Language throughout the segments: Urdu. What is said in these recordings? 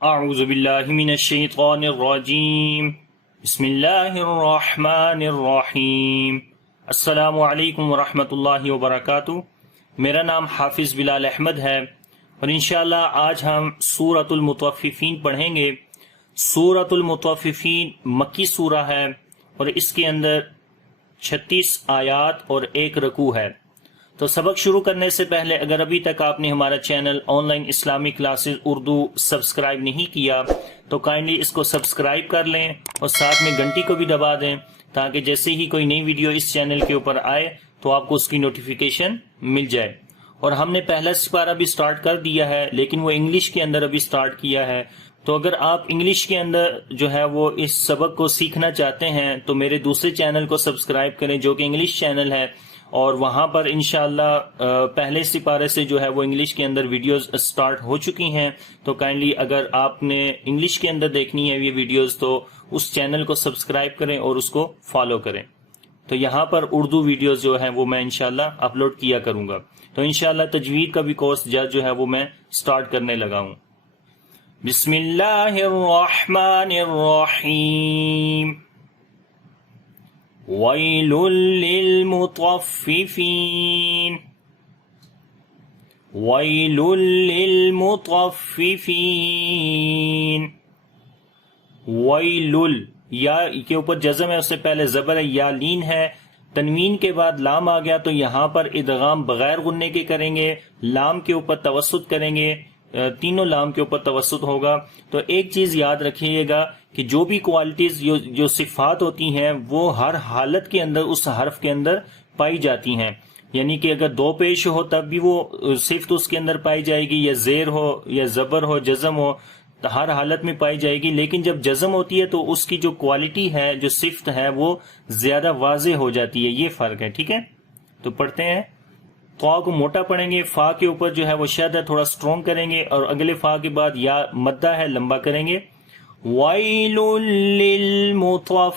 اعوذ باللہ من الشیطان الرجیم بسم اللہ الرحمن الرحیم السلام علیکم ورحمۃ اللہ وبرکاتہ۔ میرا نام حافظ بلال احمد ہے اور انشاءاللہ آج ہم سورۃ المطففین پڑھیں گے۔ سورۃ المطففین مکی سورہ ہے اور اس کے اندر 36 آیات اور 1 رکوع ہے۔ تو سبق شروع کرنے سے پہلے اگر ابھی تک آپ نے ہمارا چینل آن لائن اسلامی کلاسز اردو سبسکرائب نہیں کیا تو کائنڈلی اس کو سبسکرائب کر لیں اور ساتھ میں گھنٹی کو بھی دبا دیں تاکہ جیسے ہی کوئی نئی ویڈیو اس چینل کے اوپر آئے تو آپ کو اس کی نوٹیفیکیشن مل جائے۔ اور ہم نے پہلا سپارہ بھی سٹارٹ کر دیا ہے لیکن وہ انگلش کے اندر ابھی سٹارٹ کیا ہے، تو اگر آپ انگلش کے اندر جو ہے وہ اس سبق کو سیکھنا چاہتے ہیں تو میرے دوسرے چینل کو سبسکرائب کریں جو کہ انگلش چینل ہے، اور وہاں پر انشاءاللہ پہلے سپارے سے جو ہے وہ انگلش کے اندر ویڈیوز سٹارٹ ہو چکی ہیں، تو کائنڈلی اگر آپ نے انگلش کے اندر دیکھنی ہے یہ ویڈیوز تو اس چینل کو سبسکرائب کریں اور اس کو فالو کریں۔ تو یہاں پر اردو ویڈیوز جو ہیں وہ میں انشاءاللہ اپلوڈ کیا کروں گا، تو انشاءاللہ تجوید کا بھی کورس جو ہے وہ میں سٹارٹ کرنے لگا ہوں۔ بسم اللہ الرحمن الرحیم وَيْلٌ لِّلْمُطَفِّفِينَ وَيْلٌ لِّلْمُطَفِّفِينَ وَيْلٌ یا کے اوپر جزم ہے، اس سے پہلے زبر ہے، یا لین ہے، تنوین کے بعد لام آ گیا تو یہاں پر ادغام بغیر غننے کے کریں گے، لام کے اوپر توسط کریں گے، تینوں لام کے اوپر توسط ہوگا۔ تو ایک چیز یاد رکھیے گا کہ جو بھی کوالٹیز جو صفات ہوتی ہیں وہ ہر حالت کے اندر اس حرف کے اندر پائی جاتی ہیں، یعنی کہ اگر دو پیش ہو تب بھی وہ صفت اس کے اندر پائی جائے گی، یا زیر ہو یا زبر ہو جزم ہو تو ہر حالت میں پائی جائے گی، لیکن جب جزم ہوتی ہے تو اس کی جو کوالٹی ہے جو صفت ہے وہ زیادہ واضح ہو جاتی ہے، یہ فرق ہے۔ ٹھیک ہے، تو پڑھتے ہیں۔ طا کو موٹا پڑھیں گے، فا کے اوپر جو ہے وہ شد ہے تھوڑا سٹرونگ کریں گے، اور اگلے فا کے بعد یا مدہ ہے لمبا کریں گے۔ وَيْلٌ لِّلْمُطَفِّفِينَ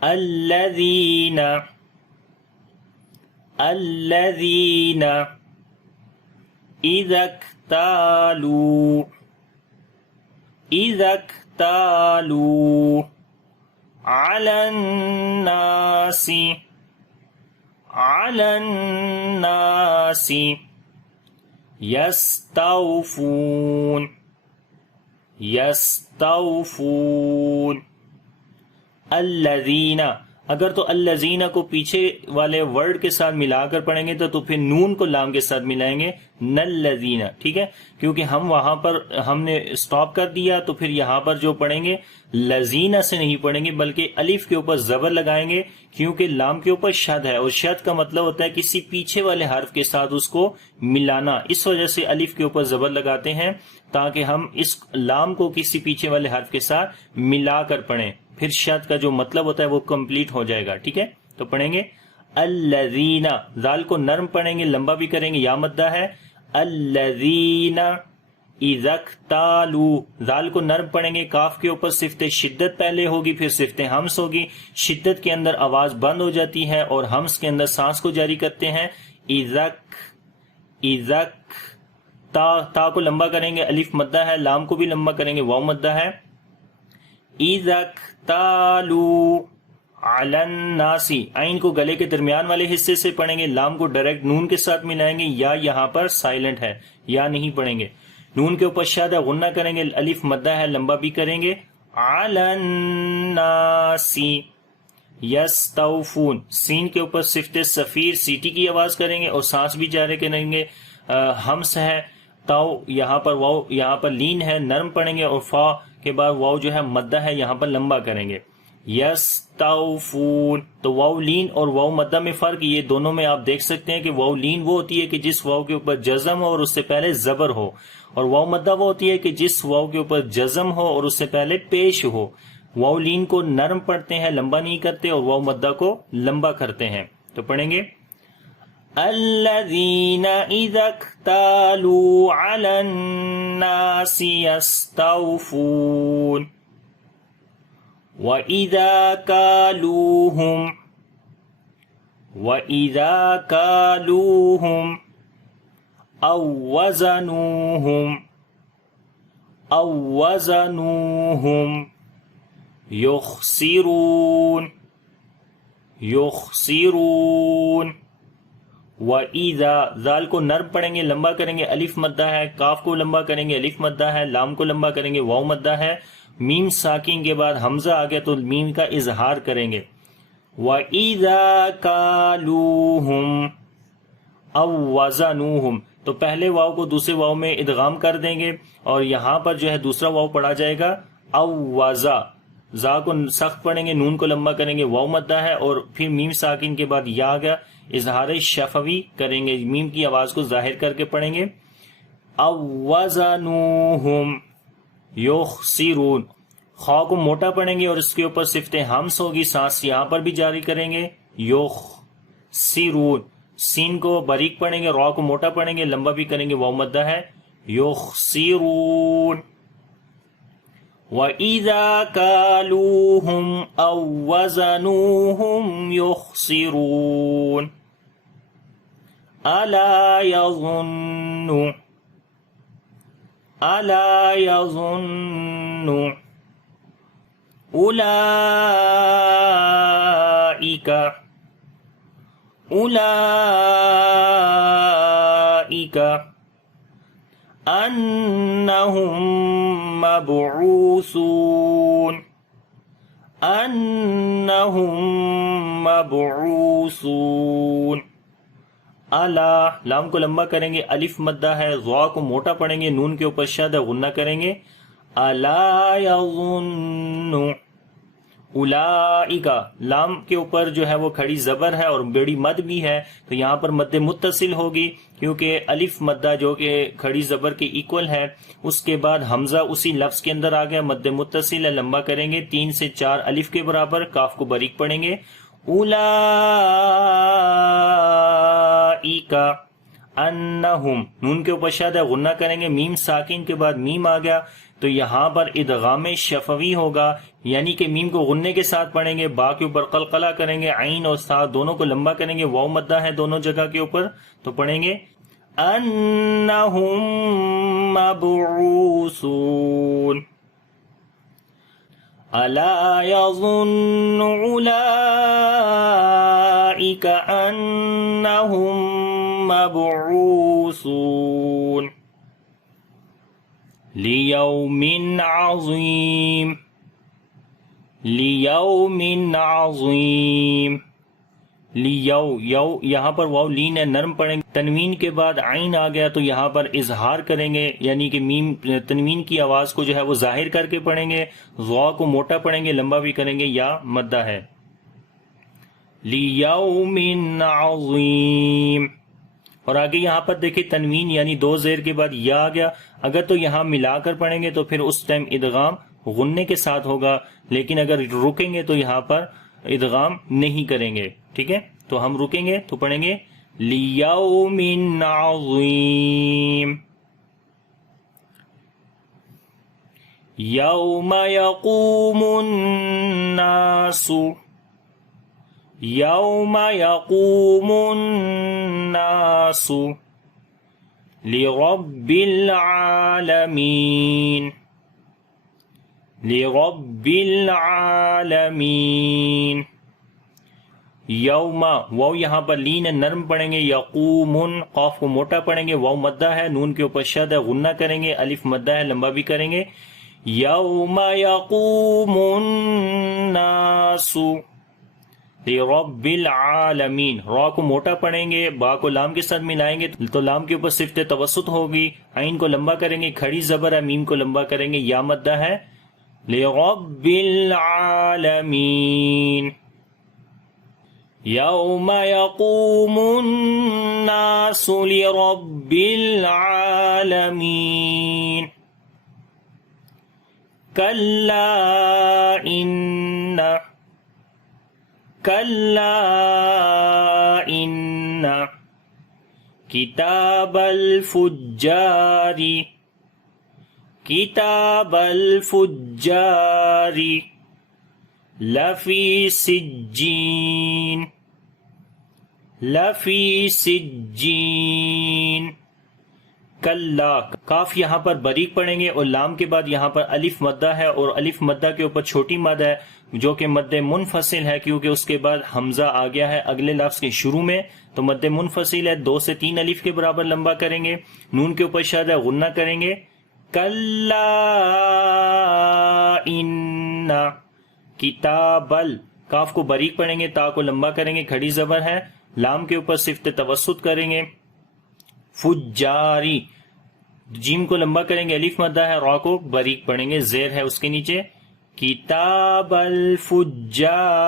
الَّذِينَ إِذَا اكْتَالُوا عَلَى النَّاسِ يَسْتَوْفُونَ الَّذِينَ، اگر تو الَّذِينَ کو پیچھے والے ورڈ کے ساتھ ملا کر پڑھیں گے تو پھر نون کو لام کے ساتھ ملائیں گے نَالَّذِينَ، ٹھیک ہے، کیونکہ ہم وہاں پر ہم نے سٹاپ کر دیا تو پھر یہاں پر جو پڑھیں گے لذینہ سے نہیں پڑھیں گے بلکہ الف کے اوپر زبر لگائیں گے، کیونکہ لام کے اوپر شد ہے اور شد کا مطلب ہوتا ہے کسی پیچھے والے حرف کے ساتھ اس کو ملانا، اس وجہ سے الف کے اوپر زبر لگاتے ہیں تاکہ ہم اس لام کو کسی پیچھے والے حرف کے ساتھ ملا کر پڑھیں، پھر شد کا جو مطلب ہوتا ہے وہ کمپلیٹ ہو جائے گا۔ ٹھیک ہے، تو پڑھیں گے الذین، ذال کو نرم پڑھیں گے، لمبا بھی کریں گے، یا مدہ ہے، الذین اذا اکتالوا، ذال کو نرم پڑھیں گے، کاف کے اوپر صفت شدت پہلے ہوگی پھر صفت ہمس ہوگی، شدت کے اندر آواز بند ہو جاتی ہے اور ہمس کے اندر سانس کو جاری کرتے ہیں۔ اذک تا کو لمبا کریں گے، الف مدہ ہے، لام کو بھی لمبا کریں گے، واو مدہ ہے۔ اذا اکتالوا علی الناس، عین کو گلے کے درمیان والے حصے سے پڑھیں گے، لام کو ڈائریکٹ نون کے ساتھ ملائیں گے، یا یہاں پر سائلنٹ ہے یا نہیں پڑھیں گے، نون کے اوپر شاد ہے غنہ کریں گے، الف مدہ ہے لمبا بھی کریں گے۔ علی الناس یستوفون، سین کے اوپر صفت صفیر سیٹی کی آواز کریں گے اور سانس بھی جاری کریں گے، ہمس ہے، تاؤ یہاں پر واؤ یہاں پر لین ہے نرم پڑھیں گے، اور فا کے بعد واؤ جو ہے مدہ ہے یہاں پر لمبا کریں گے۔ یستوفون، تو واؤ لین اور واؤ مدہ میں فرق یہ دونوں میں آپ دیکھ سکتے ہیں کہ واؤ لین وہ ہوتی ہے کہ جس واؤ کے اوپر جزم ہو اور اس سے پہلے زبر ہو، اور واؤ مدہ وہ ہوتی ہے کہ جس واؤ کے اوپر جزم ہو اور اس سے پہلے پیش ہو۔ واؤ لین کو نرم پڑھتے ہیں، لمبا نہیں کرتے، اور واؤ مدہ کو لمبا کرتے ہیں، تو پڑھیں گے الذین اذا اکتالوا علی الناس یستوفون وَإِذَا كَالُوهُمْ أو وزنوهم يخسرون وَإِذَا ذال کو نرم پڑھیں گے، لمبا کریں گے، الف مدہ ہے، کاف کو لمبا کریں گے، الف مدہ ہے، لام کو لمبا کریں گے، واو مدہ ہے، میم ساکن کے بعد حمزہ آ گیا تو میم کا اظہار کریں گے۔ وَإِذَا كَالُوهُمْ أَوْ وَزَنُوهُمْ تو پہلے واو کو دوسرے واو میں ادغام کر دیں گے، اور یہاں پر جو ہے دوسرا واو پڑھا جائے گا او وزا، زا کو سخت پڑھیں گے، نون کو لمبا کریں گے، واو مدہ ہے، اور پھر میم ساکن کے بعد یا آ گیا، اظہار شفوی کریں گے، میم کی آواز کو ظاہر کر کے پڑھیں گے۔ او وزنوہم یخسرون، خا کو موٹا پڑھیں گے اور اس کے اوپر صفت ہمس ہوگی، سانس یہاں پر بھی جاری کریں گے، یخسرون، سین کو باریک پڑھیں گے، را کو موٹا پڑھیں گے، لمبا بھی کریں گے، واو مدہ ہے، یخسرون۔ وَإِذَا كَالُوهُمْ أَوْ وَزَنُوهُمْ يُخْسِرُونَ أَلَا يَظُنُّ أُولَئِكَ أَنَّهُمْ مبعوثون۔ الا، لام کو لمبا کریں گے، الف مدہ ہے، ضا کو موٹا پڑھیں گے، نون کے اوپر شد غنہ کریں گے، الا یظن اولئک، لام کے اوپر جو ہے وہ کھڑی زبر ہے اور بڑی مد بھی ہے، تو یہاں پر مد متصل ہوگی، کیونکہ الف مدہ جو کہ کھڑی زبر کے ایکول ہے، اس کے بعد حمزہ اسی لفظ کے اندر آ گیا، مد متصل ہے، لمبا کریں گے 3 سے 4 الف کے برابر، کاف کو باریک پڑھیں گے، اولئک انہم، نون کے اوپر شد ہے، غنہ کریں گے، میم ساکن کے بعد میم آ گیا، تو یہاں پر ادغام شفوی ہوگا، یعنی کہ میم کو غنے کے ساتھ پڑھیں گے، با کے اوپر قلقلہ کریں گے، عین اور سا دونوں کو لمبا کریں گے، واو مدہ ہے دونوں جگہ کے اوپر، تو پڑھیں گے انہم مبعوثون۔ الا یظن اولئک انہم مبعوثون لیوم عظیم، یو یہاں پر واو لین ہے، نرم پڑھیں گے، تنوین کے بعد عین آ گیا تو یہاں پر اظہار کریں گے، یعنی کہ میم تنوین کی آواز کو جو ہے وہ ظاہر کر کے پڑھیں گے، ضا کو موٹا پڑھیں گے، لمبا بھی کریں گے، یا مدہ ہے، لیوم عظیم۔ اور آگے یہاں پر دیکھیں تنوین یعنی 2 زیر کے بعد یا آ گیا، اگر تو یہاں ملا کر پڑھیں گے تو پھر اس ٹائم ادغام غنے کے ساتھ ہوگا، لیکن اگر رکیں گے تو یہاں پر ادغام نہیں کریں گے، ٹھیک ہے، تو ہم رکیں گے تو پڑھیں گے لیوم عظیم، یوم یقوم الناس، یوم یقوم الناس لرب العالمین، لرب العالمین۔ یوم، واو یہاں پر لین نرم پڑھیں گے، یقومن، قاف کو موٹا پڑھیں گے، واو مدہ ہے، نون کے اوپر شد ہے، غنہ کریں گے، الف مدہ ہے، لمبا بھی کریں گے، یوم یقوم الناس لرب العالمین، را کو موٹا پڑھیں گے، با کو لام کے ساتھ ملائیں گے تو لام کے اوپر صفت توسط ہوگی، عین کو لمبا کریں گے، کھڑی زبر ہے، میم کو لمبا کریں گے، یا مدہ ہے، لرب العالمین، یوم یقوم الناس لرب العالمین، کلا ان کتاب الفجار لفی سجین، کلا، کاف یہاں پر باریک پڑھیں گے اور لام کے بعد یہاں پر الف مدہ ہے اور الف مدہ کے اوپر چھوٹی مد ہے جو کہ مد منفصل ہے کیونکہ اس کے بعد حمزہ آ گیا ہے اگلے لفظ کے شروع میں، تو مد منفصل ہے، 2 سے 3 الف کے برابر لمبا کریں گے، نون کے اوپر شاد ہے غنہ کریں گے، کلا ان کتابل، کاف کو باریک پڑھیں گے، تا کو لمبا کریں گے، کھڑی زبر ہے، لام کے اوپر صفت توسط کریں گے، فجاری، جیم کو لمبا کریں گے، الف مدہ ہے، را کو باریک پڑھیں گے، زیر ہے اس کے نیچے، کتاب الفجاری،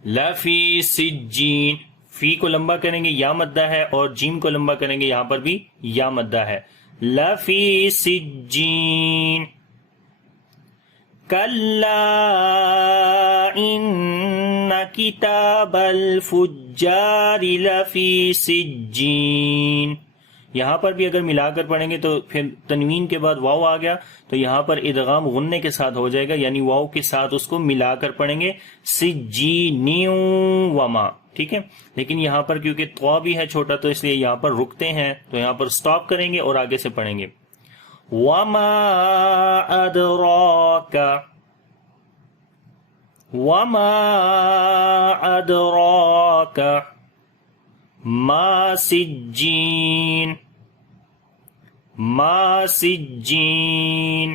لفی سجین، فی کو لمبا کریں گے، یا مدہ ہے، اور جیم کو لمبا کریں گے، یہاں پر بھی یا مدہ ہے، لفی سجین، کلا ان کتاب الفجار لفی سجین، یہاں پر بھی اگر ملا کر پڑھیں گے تو پھر تنوین کے بعد واو آ گیا تو یہاں پر ادغام غننے کے ساتھ ہو جائے گا، یعنی واو کے ساتھ اس کو ملا کر پڑھیں گے، سجینیوں وما، ٹھیک ہے، لیکن یہاں پر کیونکہ طوا بھی ہے چھوٹا تو اس لیے یہاں پر رکتے ہیں، تو یہاں پر سٹاپ کریں گے اور آگے سے پڑھیں گے، وما ادراک، وما ادراک ما سجین، ما سجین،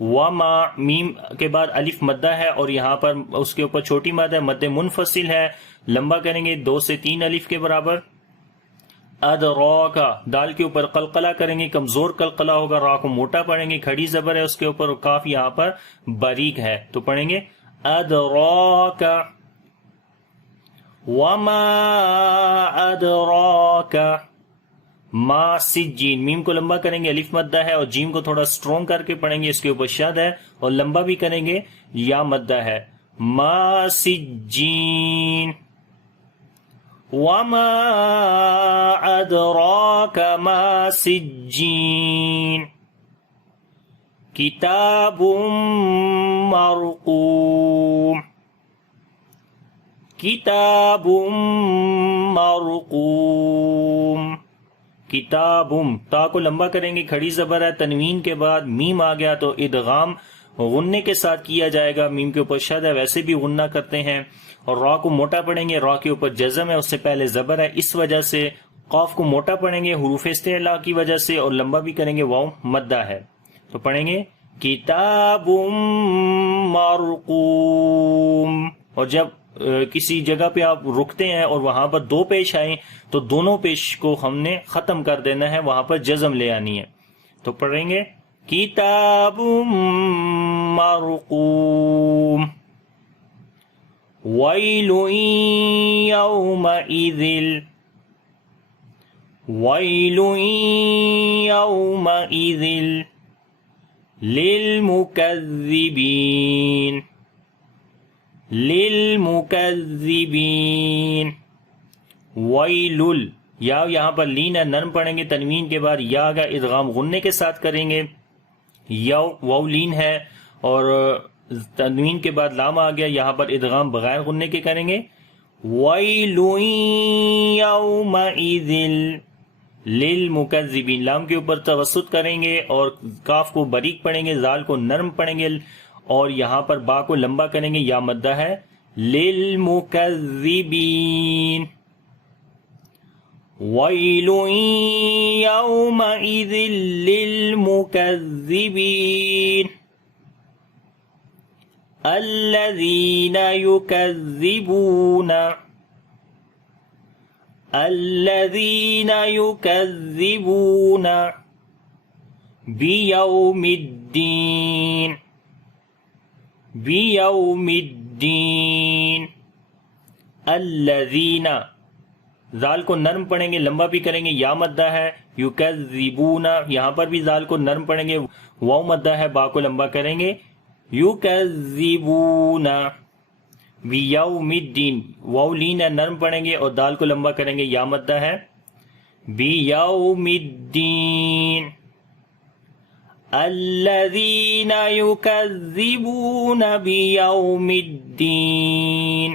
وما، میم کے بعد الف مدہ ہے اور یہاں پر اس کے اوپر چھوٹی مد ہے، مد منفصل ہے، لمبا کریں گے 2 سے 3 الف کے برابر، ادراکا، دال کے اوپر قلقلہ کریں گے، کمزور قلقلہ ہوگا، را کو موٹا پڑھیں گے، کھڑی زبر ہے اس کے اوپر، کاف یہاں پر باریک ہے تو پڑھیں گے ادراکا، وما ادراک ما سجین، میم کو لمبا کریں گے، الف مدہ ہے، اور جیم کو تھوڑا سٹرونگ کر کے پڑھیں گے، اس کے اوپر شد ہے، اور لمبا بھی کریں گے، یا مدہ ہے، ما سجین، وما ادراک ما سجین، کتاب مرقوم، کتاب مرقوم، کتابم، تا کو لمبا کریں گے، کھڑی زبر ہے، تنوین کے بعد میم آ گیا تو ادغام غننے کے ساتھ کیا جائے گا، میم کے اوپر شد ہے، ویسے بھی غنہ کرتے ہیں، اور را کو موٹا پڑھیں گے، را کے اوپر جزم ہے، اس سے پہلے زبر ہے، اس وجہ سے قاف کو موٹا پڑھیں گے حروف استعلاء کی وجہ سے، اور لمبا بھی کریں گے، واو مدہ ہے تو پڑھیں گے کتاب مرقوم، اور جب کسی جگہ پہ آپ رکتے ہیں اور وہاں پر 2 پیش آئیں تو دونوں پیش کو ہم نے ختم کر دینا ہے، وہاں پر جزم لے آنی ہے، تو پڑھیں گے کتاب مرقوم، ویل یومئذ، ویل یومئذ للمکذبین، للمکذبین، ویل، یا یہاں پر لین ہے، نرم پڑھیں گے، تنوین کے بعد یا کا ادغام غننے کے ساتھ کریں گے، یا واو لین ہے اور تنوین کے بعد لام آ گیا، یہاں پر ادغام بغیر غننے کے کریں گے، ویل یومئذ للمکذبین، لام کے اوپر توسط کریں گے اور کاف کو باریک پڑھیں گے، زال کو نرم پڑھیں گے، اور یہاں پر با کو لمبا کریں گے، یا مدہ ہے، للمکذبین، ویل یومئذ للمکذبین، الذین یکذبون، الذین یکذبون بیوم الدین، بیوم الدین، الذین، زال کو نرم پڑھیں گے، لمبا بھی کریں گے، یا مدہ ہے، یکذبون، یہاں پر بھی زال کو نرم پڑھیں گے، واو مدہ ہے، با کو لمبا کریں گے، یکذبون بیوم الدین، واو لین ہے، نرم پڑھیں گے اور دال کو لمبا کریں گے، یا مدہ ہے، بیوم الدین، الذین یکذبون بیوم الدین،